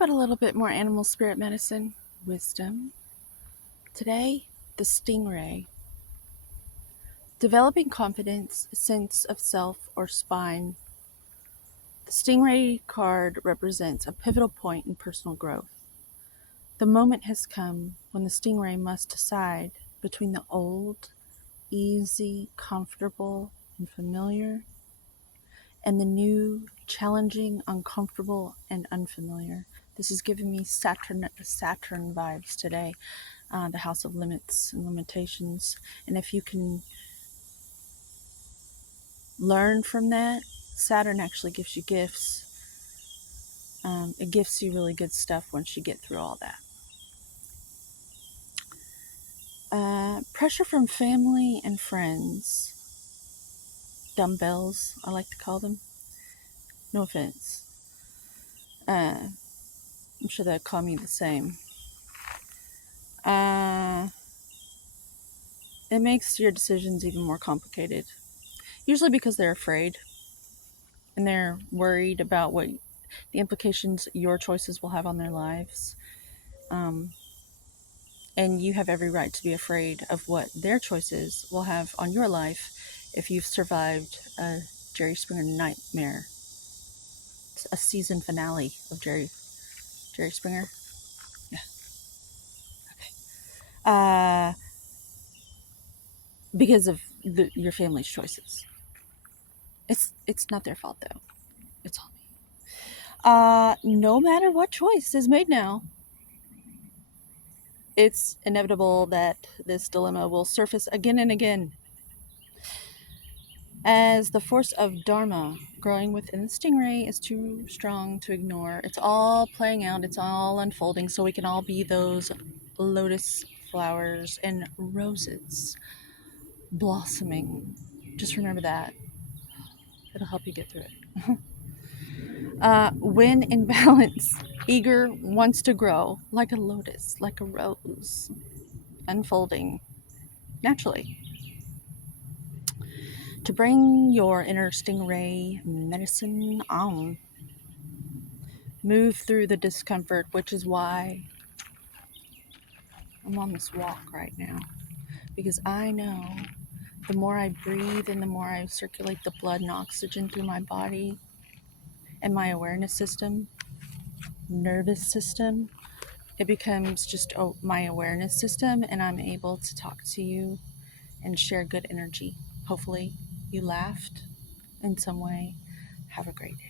about a little bit more animal spirit medicine wisdom? Today, the Stingray. Developing confidence, sense of self, or spine. The Stingray card represents a pivotal point in personal growth. The moment has come when the Stingray must decide between the old, easy, comfortable, and familiar, and the new, challenging, uncomfortable, and unfamiliar. This is giving me Saturn vibes today, the house of limits and limitations. And if you can learn from that, Saturn actually gives you gifts. It gives you really good stuff once you get through all that. Pressure from family and friends. Dumbbells, I like to call them. No offense. I'm sure they'll call me the same. It makes your decisions even more complicated. Usually because they're afraid and they're worried about what the implications your choices will have on their lives. And you have every right to be afraid of what their choices will have on your life if you've survived a Jerry Springer nightmare. It's a season finale of Jerry Springer. Yeah. Okay. Because of your family's choices. It's not their fault though. It's all me. No matter what choice is made now, it's inevitable that this dilemma will surface again and again. As the force of Dharma growing within the Stingray is too strong to ignore. It's all playing out, it's all unfolding, so we can all be those lotus flowers and roses blossoming. Just remember that. It'll help you get through it. When in balance, eager wants to grow like a lotus, like a rose, unfolding naturally. To bring your inner Stingray medicine on. Move through the discomfort, which is why I'm on this walk right now. Because I know the more I breathe and the more I circulate the blood and oxygen through my body and my awareness system, nervous system, it becomes just my awareness system, and I'm able to talk to you and share good energy. Hopefully you laughed in some way. Have a great day.